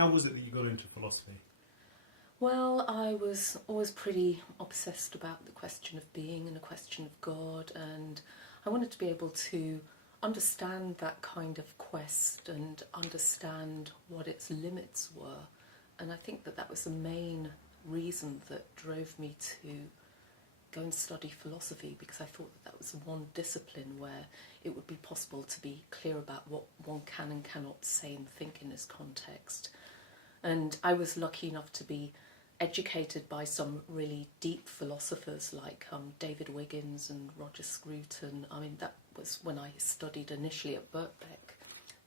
how was it that you got into philosophy? Well, I was always pretty obsessed about the question of being and the question of God, and I wanted to be able to understand that kind of quest and understand what its limits were. And I think that that was the main reason that drove me to go and study philosophy, because I thought that that was one discipline where it would be possible to be clear about what one can and cannot say and think in this context. And I was lucky enough to be educated by some really deep philosophers like David Wiggins and Roger Scruton. I mean, that was when I studied initially at Birkbeck.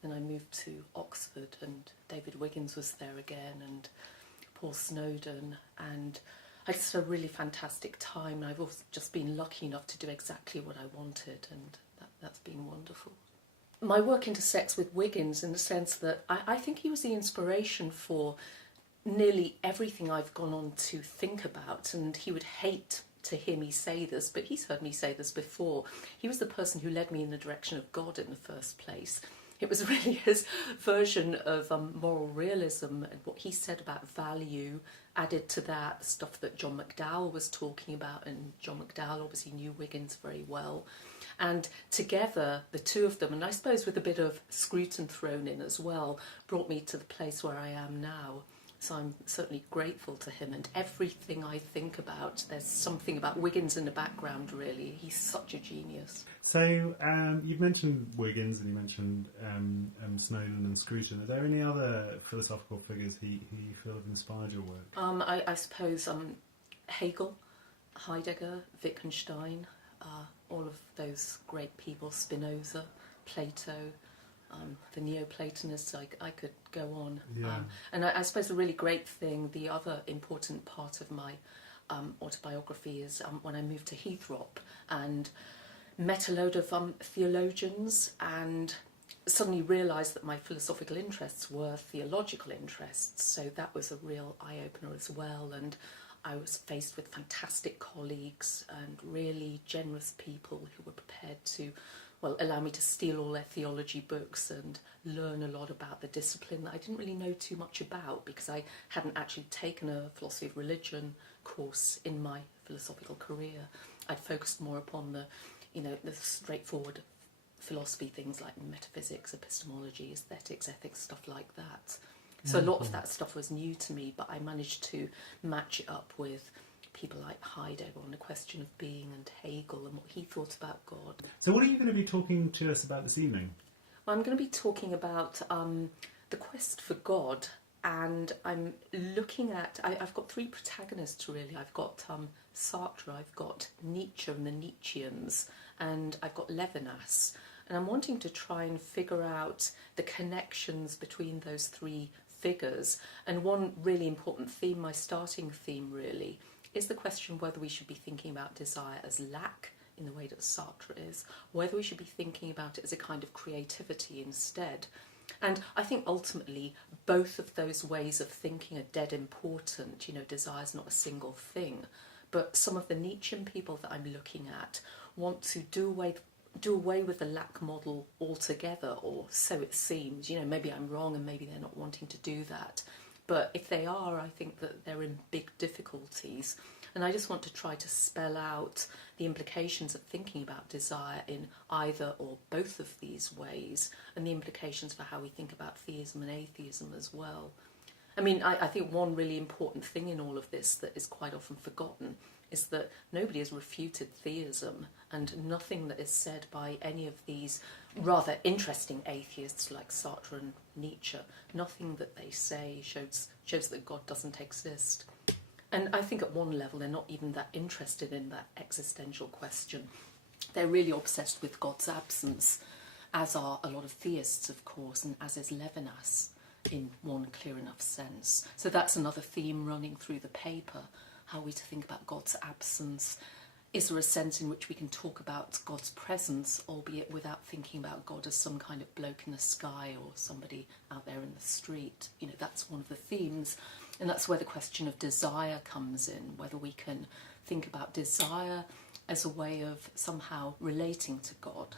Then I moved to Oxford, and David Wiggins was there again, and Paul Snowdon, and I just had a really fantastic time. And I've also just been lucky enough to do exactly what I wanted, and that's been wonderful. My work intersects with Wiggins in the sense that I think he was the inspiration for nearly everything I've gone on to think about, and he would hate to hear me say this, but he's heard me say this before. He was the person who led me in the direction of God in the first place. It was really his version of moral realism, and what he said about value added to that, the stuff that John McDowell was talking about, and John McDowell obviously knew Wiggins very well. And together, the two of them, and I suppose with a bit of Scruton thrown in as well, brought me to the place where I am now. So I'm certainly grateful to him, and everything I think about, there's something about Wiggins in the background, really. He's such a genius. So you've mentioned Wiggins and you mentioned Snowden and Scruton. Are there any other philosophical figures who you feel have inspired your work? I suppose Hegel, Heidegger, Wittgenstein, all of those great people, Spinoza, Plato, the Neoplatonists, I could go on. Yeah. And I suppose the really great thing, the other important part of my autobiography is when I moved to Heathrop and met a load of theologians, and suddenly realised that my philosophical interests were theological interests. So that was a real eye-opener as well. And I was faced with fantastic colleagues and really generous people who were prepared to allow me to steal all their theology books and learn a lot about the discipline that I didn't really know too much about, because I hadn't actually taken a philosophy of religion course in my philosophical career. I'd focused more upon the straightforward philosophy, things like metaphysics, epistemology, aesthetics, ethics, stuff like that. So a lot of that stuff was new to me, but I managed to match it up with people like Heidegger on the question of being, and Hegel and what he thought about God. So what are you going to be talking to us about this evening? Well, I'm going to be talking about the quest for God, and I'm looking at, I've got three protagonists really. I've got Sartre, I've got Nietzsche and the Nietzscheans, and I've got Levinas. And I'm wanting to try and figure out the connections between those three figures. And one really important theme, my starting theme really, is the question whether we should be thinking about desire as lack in the way that Sartre is, or whether we should be thinking about it as a kind of creativity instead. And I think ultimately both of those ways of thinking are dead important. Desire is not a single thing. But some of the Nietzschean people that I'm looking at want to do away with the lack model altogether, or so it seems. Maybe I'm wrong and maybe they're not wanting to do that. But if they are, I think that they're in big difficulties. And I just want to try to spell out the implications of thinking about desire in either or both of these ways, and the implications for how we think about theism and atheism as well. I mean, I think one really important thing in all of this that is quite often forgotten is that nobody has refuted theism, and nothing that is said by any of these rather interesting atheists like Sartre and Nietzsche, nothing that they say shows that God doesn't exist. And I think at one level they're not even that interested in that existential question. They're really obsessed with God's absence, as are a lot of theists, of course, and as is Levinas in one clear enough sense. So that's another theme running through the paper, how we to think about God's absence. Is there a sense in which we can talk about God's presence, albeit without thinking about God as some kind of bloke in the sky or somebody out there in the street? That's one of the themes. And that's where the question of desire comes in, whether we can think about desire as a way of somehow relating to God.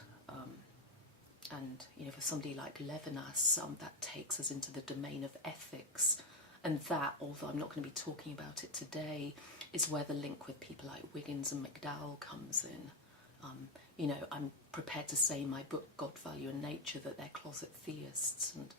And, for somebody like Levinas, that takes us into the domain of ethics. And that, although I'm not going to be talking about it today, is where the link with people like Wiggins and McDowell comes in. I'm prepared to say in my book, God, Value and Nature, that they're closet theists. And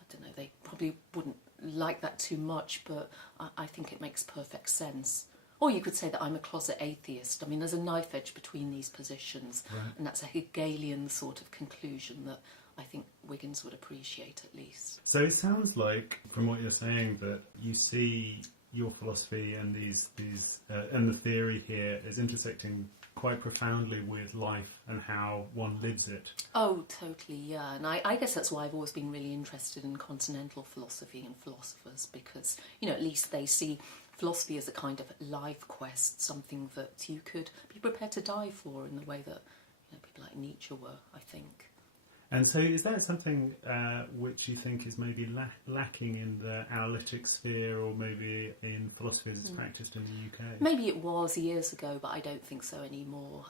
I don't know, they probably wouldn't like that too much, but I think it makes perfect sense. Or you could say that I'm a closet atheist. I mean, there's a knife edge between these positions, Right. and that's a Hegelian sort of conclusion that I think Wiggins would appreciate at least. So it sounds like, from what you're saying, that you see your philosophy and and the theory here as intersecting quite profoundly with life and how one lives it. Oh, totally, yeah. And I guess that's why I've always been really interested in continental philosophy and philosophers, because, at least they see philosophy as a kind of life quest, something that you could be prepared to die for in the way that people like Nietzsche were, I think. And so is that something which you think is maybe lacking in the analytic sphere, or maybe in philosophy as it's practiced in the UK? Maybe it was years ago, but I don't think so anymore.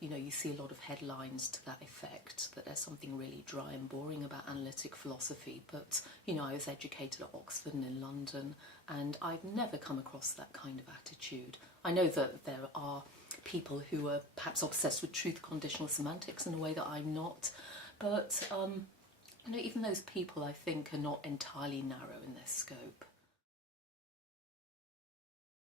You see a lot of headlines to that effect, that there's something really dry and boring about analytic philosophy. But, I was educated at Oxford and in London, and I've never come across that kind of attitude. I know that there are people who are perhaps obsessed with truth conditional semantics in a way that I'm not. But, even those people, I think, are not entirely narrow in their scope.